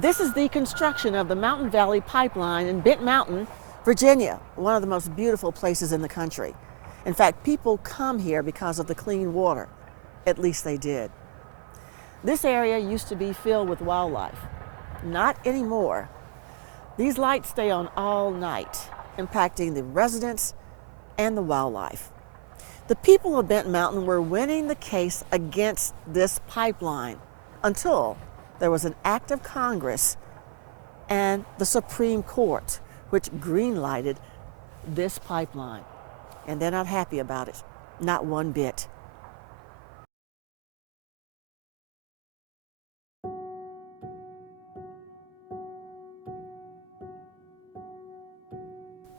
This is the construction of the Mountain Valley Pipeline in Bent Mountain, Virginia, one of the most beautiful places in the country. In fact, people come here because of the clean water. At least they did. This area used to be filled with wildlife. Not anymore. These lights stay on all night, impacting the residents and the wildlife. The people of Bent Mountain were winning the case against this pipeline until there was an act of Congress and the Supreme Court, which green-lighted this pipeline. And they're not happy about it, not one bit.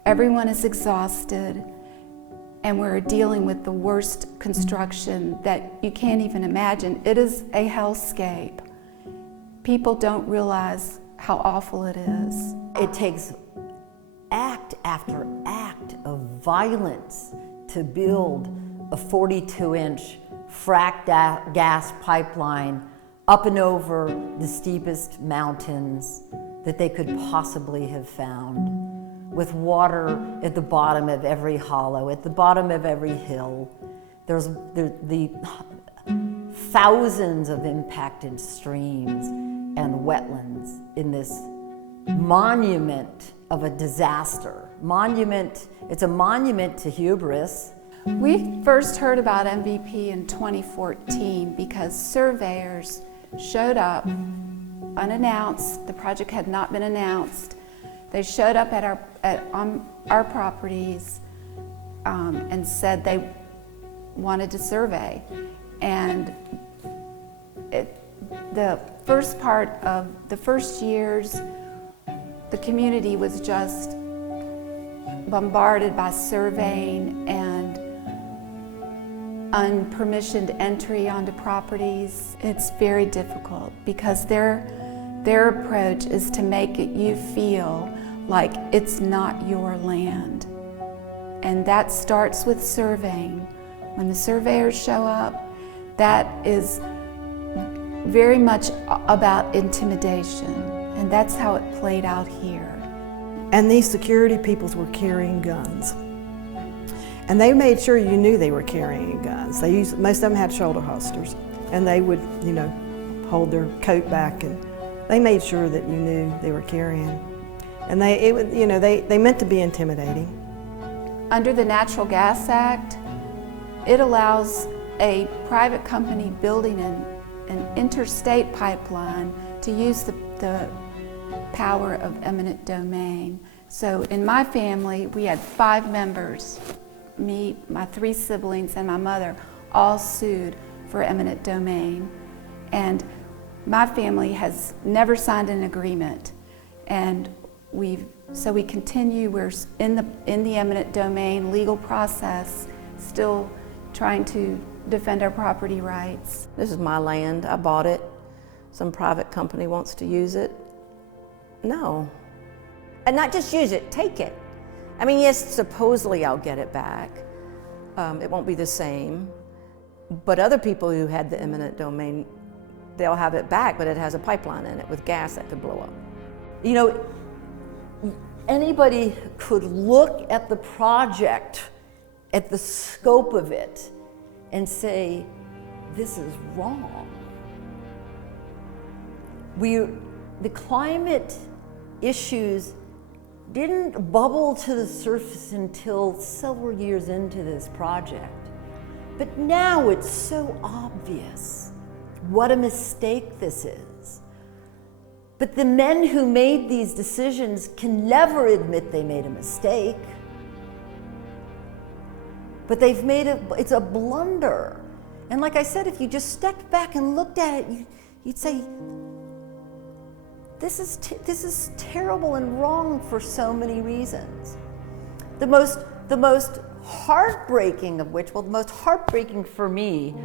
Everyone is exhausted, and we're dealing with the worst construction that you can't even imagine. It is a hellscape. People don't realize how awful it is. It takes act after act of violence to build a 42-inch fracked gas pipeline up and over the steepest mountains that they could possibly have found, with water at the bottom of every hollow, at the bottom of every hill. There's the thousands of impacted streams and wetlands in this monument of a disaster. It's a monument to hubris. We first heard about MVP in 2014 because surveyors showed up unannounced. The project had not been announced. They showed up on our properties and said they wanted to survey. And the first part of the first years, the community was just bombarded by surveying and unpermissioned entry onto properties. It's very difficult because their approach is to make you feel like it's not your land. And that starts with surveying. When the surveyors show up, that is very much about intimidation. And that's how it played out here. And these security peoples were carrying guns. And they made sure you knew they were carrying guns. Most of them had shoulder holsters. And they would, hold their coat back, and they made sure that you knew they were carrying. And they meant to be intimidating. Under the Natural Gas Act, it allows a private company building an interstate pipeline to use the power of eminent domain. So in my family, we had 5 members, me, my 3 siblings, and my mother, all sued for eminent domain. And my family has never signed an agreement. And so we continue, we're in the eminent domain legal process, still trying to defend our property rights. This is my land, I bought it. Some private company wants to use it. No. And not just use it, take it. I mean, yes, supposedly I'll get it back. It won't be the same. But other people who had the eminent domain, they'll have it back, but it has a pipeline in it with gas that could blow up. Anybody could look at the project, at the scope of it, and say, this is wrong. The climate issues didn't bubble to the surface until several years into this project. But now it's so obvious what a mistake this is. But the men who made these decisions can never admit they made a mistake. But it's a blunder. And like I said, if you just stepped back and looked at it, you'd say, this is terrible and wrong for so many reasons. The most heartbreaking of which, the most heartbreaking for me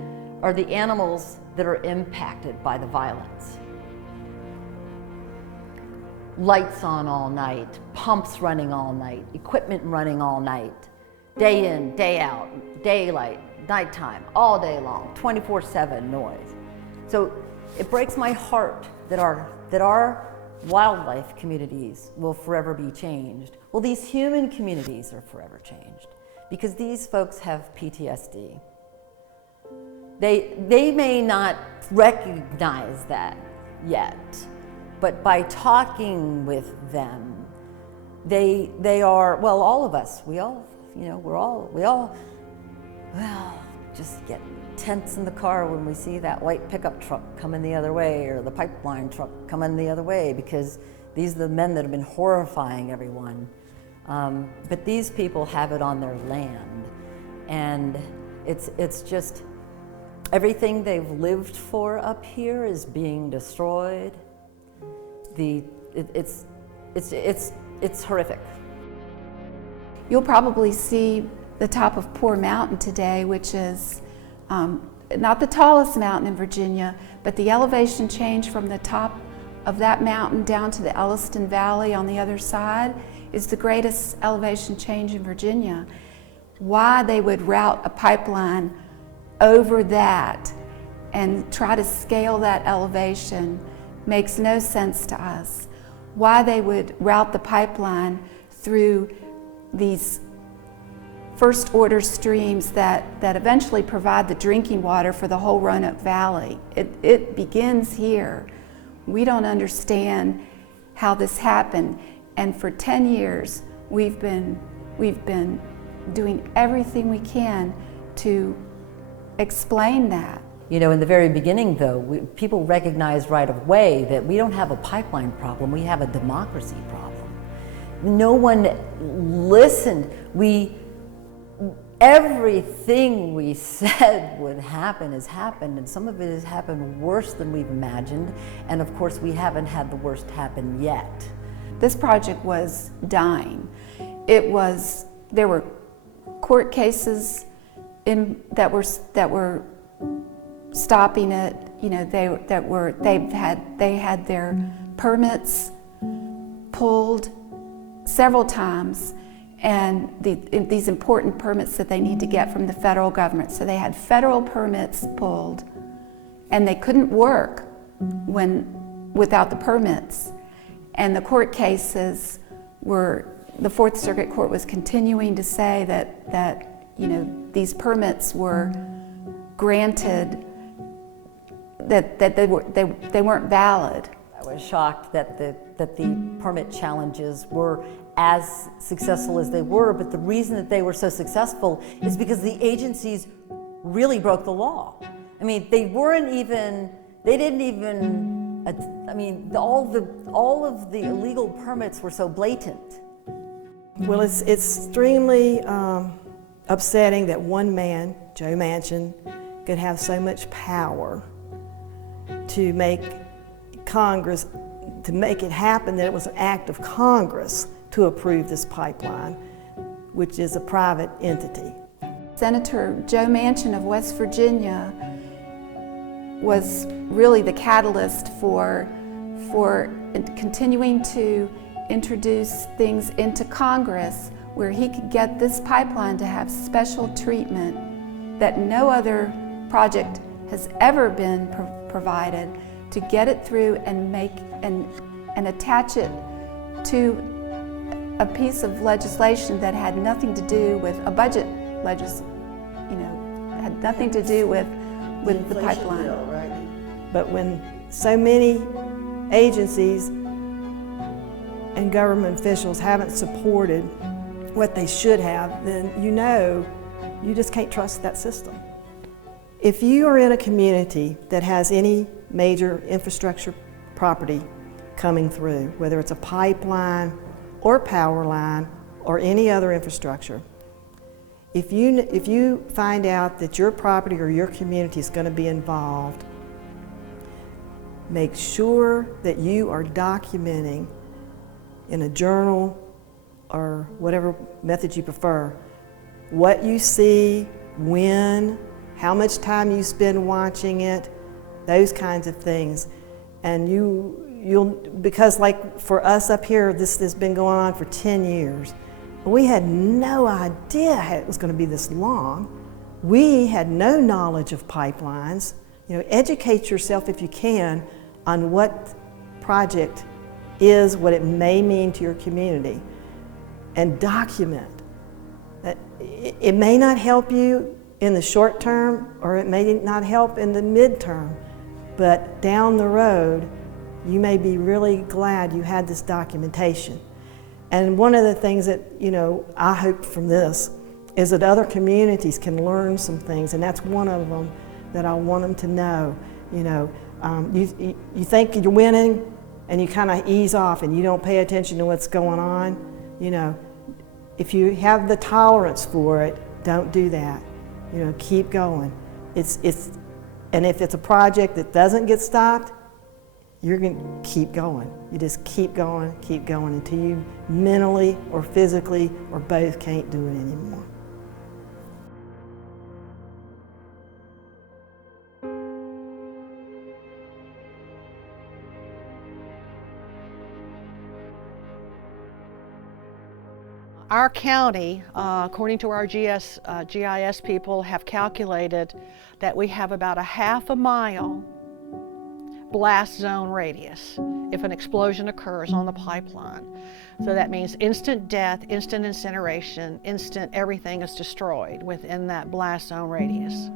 are the animals that are impacted by the violence. Lights on all night, pumps running all night, equipment running all night, day in, day out, daylight, nighttime, all day long, 24/7 noise. So it breaks my heart that our wildlife communities will forever be changed. Well, these human communities are forever changed because these folks have PTSD. They may not recognize that yet, but by talking with them, they are, well, all of us, we all just get tense in the car when we see that white pickup truck coming the other way or the pipeline truck coming the other way, because these are the men that have been horrifying everyone. But these people have it on their land, and it's just everything they've lived for up here is being destroyed. It's horrific. You'll probably see the top of Poor Mountain today, which is not the tallest mountain in Virginia, but the elevation change from the top of that mountain down to the Elliston Valley on the other side is the greatest elevation change in Virginia. Why they would route a pipeline over that and try to scale that elevation makes no sense to us. Why they would route the pipeline through these first order streams that eventually provide the drinking water for the whole Roanoke Valley. It begins here. We don't understand how this happened, and for 10 years we've been doing everything we can to explain that. You know, in the very beginning though, people recognized right away that we don't have a pipeline problem, we have a democracy problem. No one listened. Everything we said would happen has happened, and some of it has happened worse than we've imagined, and of course we haven't had the worst happen yet. This project was dying. There were court cases that were stopping it. You know, they had their permits pulled several times, and these important permits that they need to get from the federal government. So they had federal permits pulled, and they couldn't work without the permits. And the court cases the Fourth Circuit Court was continuing to say that you know, these permits were granted, that they weren't valid. I was shocked that the permit challenges were as successful as they were, but the reason that they were so successful is because the agencies really broke the law. I mean, all of the illegal permits were so blatant. Well, it's extremely upsetting that one man, Joe Manchin, could have so much power to make Congress, to make it happen, that it was an act of Congress to approve this pipeline, which is a private entity. Senator Joe Manchin of West Virginia was really the catalyst for continuing to introduce things into Congress where he could get this pipeline to have special treatment that no other project has ever been provided, to get it through and attach it to a piece of legislation that had nothing to do with a budget had nothing to do with the pipeline. Bill, right? But when so many agencies and government officials haven't supported what they should have, then you just can't trust that system. If you are in a community that has any major infrastructure property coming through, whether it's a pipeline or power line or any other infrastructure, if you find out that your property or your community is going to be involved, make sure that you are documenting in a journal or whatever method you prefer what you see, when, how much time you spend watching it, those kinds of things. And because like for us up here, this has been going on for 10 years. We had no idea it was going to be this long. We had no knowledge of pipelines. You know, educate yourself if you can on what project is, what it may mean to your community, and document. It may not help you in the short term, or it may not help in the midterm, but down the road, you may be really glad you had this documentation. And one of the things that, you know, I hope from this is that other communities can learn some things, and that's one of them that I want them to know. You know, you think you're winning, and you kind of ease off, and you don't pay attention to what's going on. You know, if you have the tolerance for it, don't do that. You know, keep going. And if it's a project that doesn't get stopped, you're going to keep going. You just keep going until you mentally or physically or both can't do it anymore. Our county, according to our GIS people, have calculated that we have about a half a mile blast zone radius if an explosion occurs on the pipeline. So that means instant death, instant incineration, instant everything is destroyed within that blast zone radius.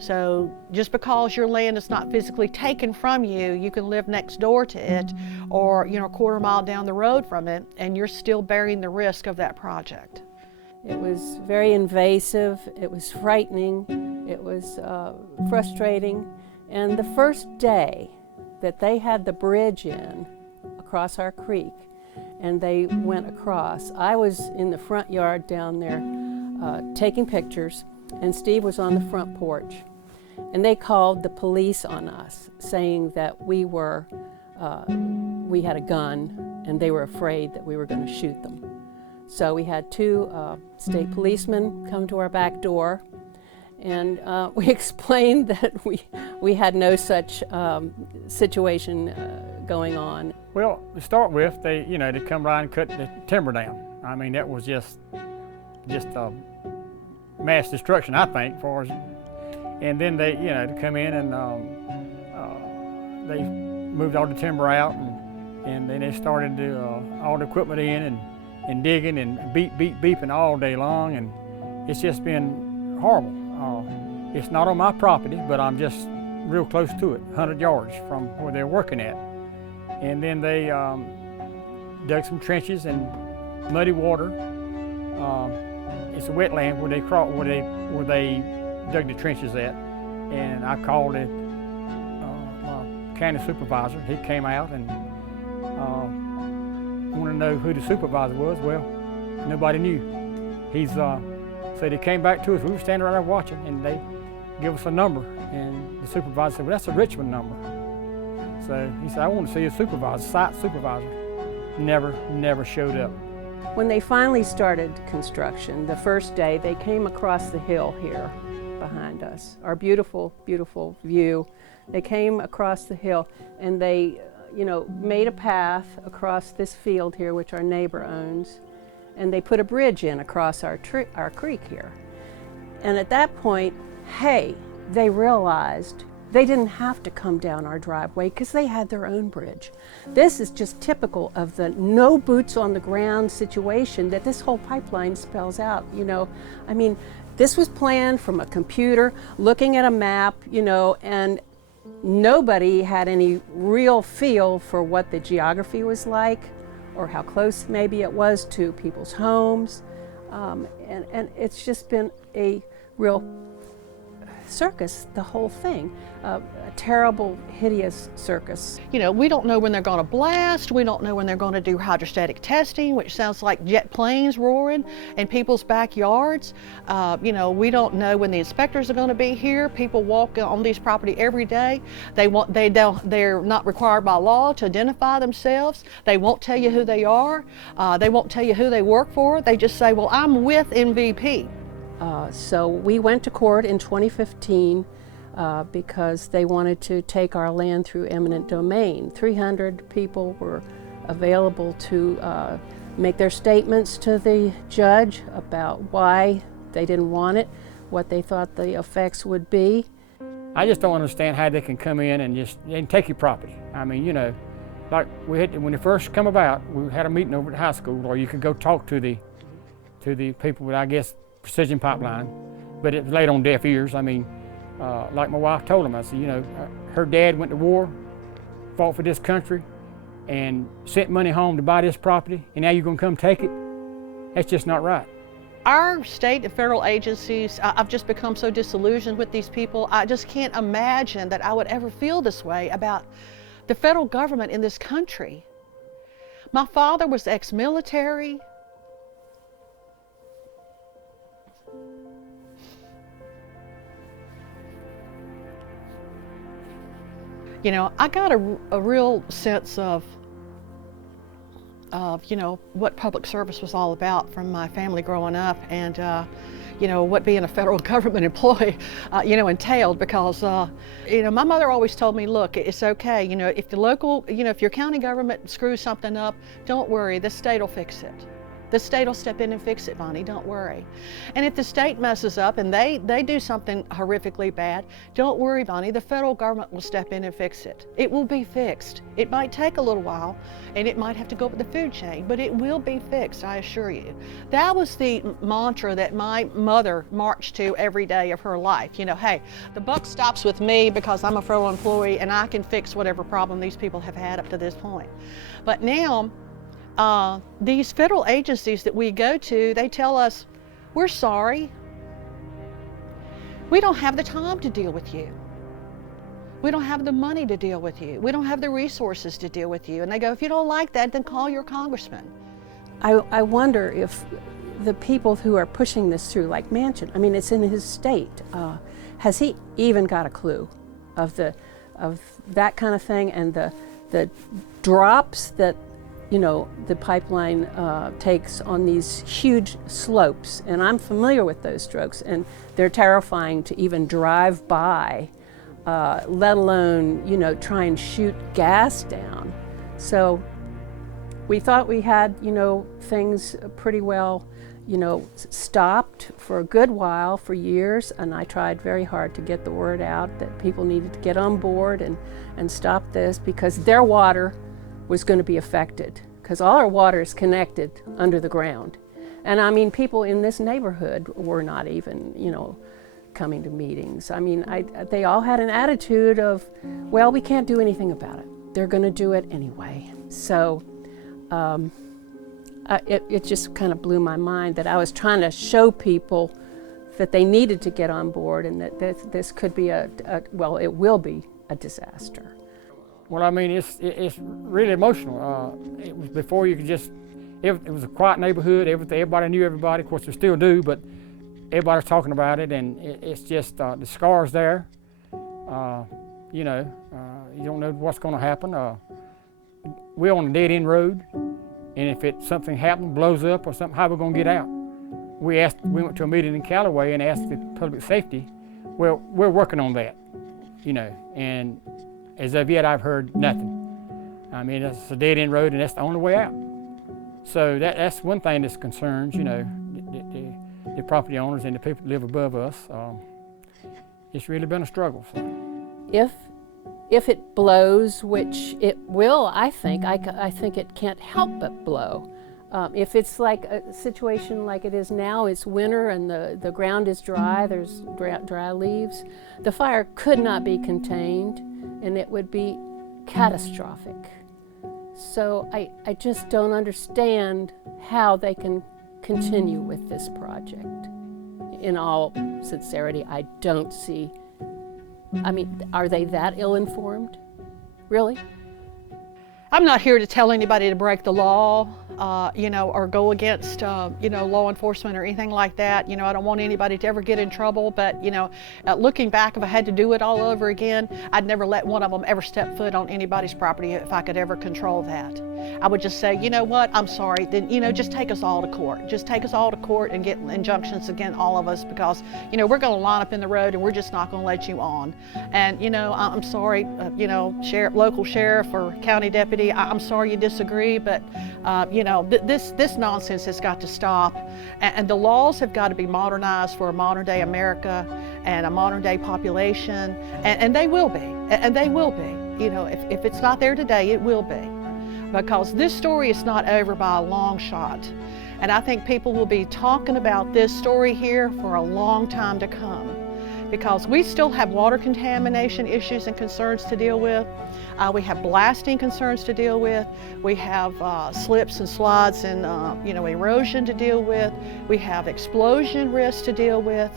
So just because your land is not physically taken from you, you can live next door to it or, you know, a quarter mile down the road from it, and you're still bearing the risk of that project. It was very invasive, it was frightening, it was frustrating. And the first day that they had the bridge in across our creek and they went across, I was in the front yard down there taking pictures, and Steve was on the front porch. And they called the police on us, saying that we had a gun and they were afraid that we were going to shoot them. So we had two state policemen come to our back door, and we explained that we had no such situation going on. Well, to start with, they come by and cut the timber down. I mean, that was just mass destruction, I think, for us. And then they, come in and they moved all the timber out, and then they started to all the equipment in and digging and beeping all day long, and it's just been horrible. It's not on my property, but I'm just real close to it, 100 yards from where they're working at. And then they dug some trenches and muddy water. It's a wetland where they dug the trenches at, and I called the county supervisor. He came out and wanted to know who the supervisor was. Well, nobody knew. He's said he came back to us. We were standing right there watching, and they give us a number, and the supervisor said, "Well, that's a Richmond number." So he said, "I want to see a supervisor, site supervisor." Never showed up. When they finally started construction, the first day, they came across the hill here behind us, our beautiful, beautiful view. They came across the hill and they, made a path across this field here, which our neighbor owns, and they put a bridge in across our creek here. And at that point, they realized they didn't have to come down our driveway because they had their own bridge. This is just typical of the no boots on the ground situation that this whole pipeline spells out. I mean, this was planned from a computer, looking at a map, and nobody had any real feel for what the geography was like or how close maybe it was to people's homes. And it's just been a real circus, the whole thing. A terrible, hideous circus. We don't know when they're going to blast. We don't know when they're going to do hydrostatic testing, which sounds like jet planes roaring in people's backyards. We don't know when the inspectors are going to be here. People walk on these property every day. They're not required by law to identify themselves. They won't tell you who they are. They won't tell you who they work for. They just say, "Well, I'm with MVP." So we went to court in 2015 because they wanted to take our land through eminent domain. 300 people were available to make their statements to the judge about why they didn't want it, what they thought the effects would be. I just don't understand how they can come in and just take your property. I mean, like when it first come about, we had a meeting over at the high school, or you could go talk to the people with, I guess, Precision Pipeline, but it was laid on deaf ears. I mean, like my wife told him, I said, you know, her dad went to war, fought for this country, and sent money home to buy this property, and now you're gonna come take it? That's just not right. Our state and federal agencies, I've just become so disillusioned with these people. I just can't imagine that I would ever feel this way about the federal government in this country. My father was ex-military. You know, I got a real sense of you know, what public service was all about from my family growing up, and you know, what being a federal government employee you know, entailed, because you know, my mother always told me, look, it's okay, you know, if the local, you know, if your county government screws something up, don't worry, the state will fix it. The state will step in and fix it, Bonnie, don't worry. And if the state messes up and they do something horrifically bad, don't worry, Bonnie, the federal government will step in and fix it. It will be fixed. It might take a little while, and it might have to go up the food chain, but it will be fixed, I assure you. That was the mantra that my mother marched to every day of her life. You know, hey, the buck stops with me because I'm a federal employee and I can fix whatever problem these people have had up to this point. But now, these federal agencies that we go to, they tell us, we're sorry. We don't have the time to deal with you. We don't have the money to deal with you. We don't have the resources to deal with you. And they go, if you don't like that, then call your congressman. I wonder if the people who are pushing this through, like Manchin, I mean, it's in his state. Has he even got a clue of that kind of thing, and the drops that, you know, the pipeline takes on these huge slopes? And I'm familiar with those strokes, and they're terrifying to even drive by, let alone, you know, try and shoot gas down. So we thought we had, you know, things pretty well, you know, stopped for a good while, for years, and I tried very hard to get the word out that people needed to get on board and stop this, because their water was going to be affected, because all our water is connected under the ground. And I mean, people in this neighborhood were not even, you know, coming to meetings. I mean, they all had an attitude of, well, we can't do anything about it. They're going to do it anyway. So it just kind of blew my mind that I was trying to show people that they needed to get on board, and that this could be well, it will be a disaster. Well, I mean, it's really emotional. It was before you could just, it was a quiet neighborhood. Everybody knew everybody. Of course, they still do, but everybody's talking about it, and it's just the scars there. You know, you don't know what's going to happen. We're on a dead-end road, and if something happens, blows up or something, how are we going to get out? We went to a meeting in Callaway and asked the public safety. Well, we're working on that, you know, and as of yet, I've heard nothing. I mean, it's a dead-end road, and that's the only way out. So that's one thing that concerns, you know, the property owners and the people that live above us. It's really been a struggle. So. If it blows, which it will, I think it can't help but blow. If it's like a situation like it is now, it's winter and the ground is dry, there's dry leaves, the fire could not be contained, and it would be catastrophic. So I just don't understand how they can continue with this project. In all sincerity, I don't see, I mean, are they that ill-informed? Really? I'm not here to tell anybody to break the law, you know, or go against, you know, law enforcement or anything like that. You know, I don't want anybody to ever get in trouble, but, you know, looking back, if I had to do it all over again, I'd never let one of them ever step foot on anybody's property if I could ever control that. I would just say, you know what, I'm sorry, then, you know, just take us all to court. Just take us all to court and get injunctions against all of us, because, you know, we're going to line up in the road and we're just not going to let you on. And, you know, I'm sorry, you know, local sheriff or county deputy, I'm sorry you disagree, but you know, this nonsense has got to stop, and the laws have got to be modernized for a modern day America and a modern day population, and they will be, and they will be. You know, if it's not there today, it will be. because this story is not over by a long shot. And I think people will be talking about this story here for a long time to come, because we still have water contamination issues and concerns to deal with. We have blasting concerns to deal with. We have slips and slides and erosion to deal with. We have explosion risks to deal with.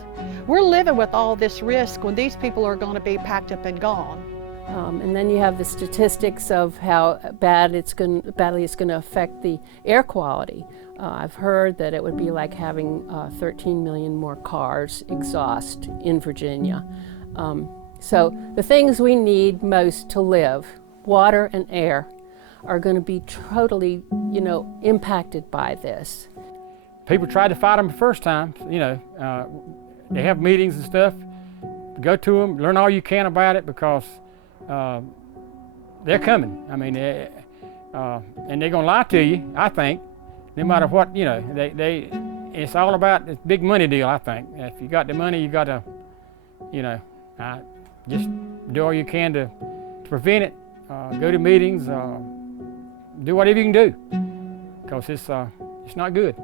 We're living with all this risk when these people are going to be packed up and gone. And then you have the statistics of how badly it's going to affect the air quality. I've heard that it would be like having 13 million more cars exhaust in Virginia. So the things we need most to live, water and air, are going to be totally, impacted by this. People tried to fight them the first time. They have meetings and stuff. Go to them, learn all you can about it, because they're coming. I mean, and they're gonna lie to you, I think, no matter what. It's all about this big money deal, I think. If you got the money, you got to, just do all you can to prevent it. Go to meetings, do whatever you can do, because it's not good.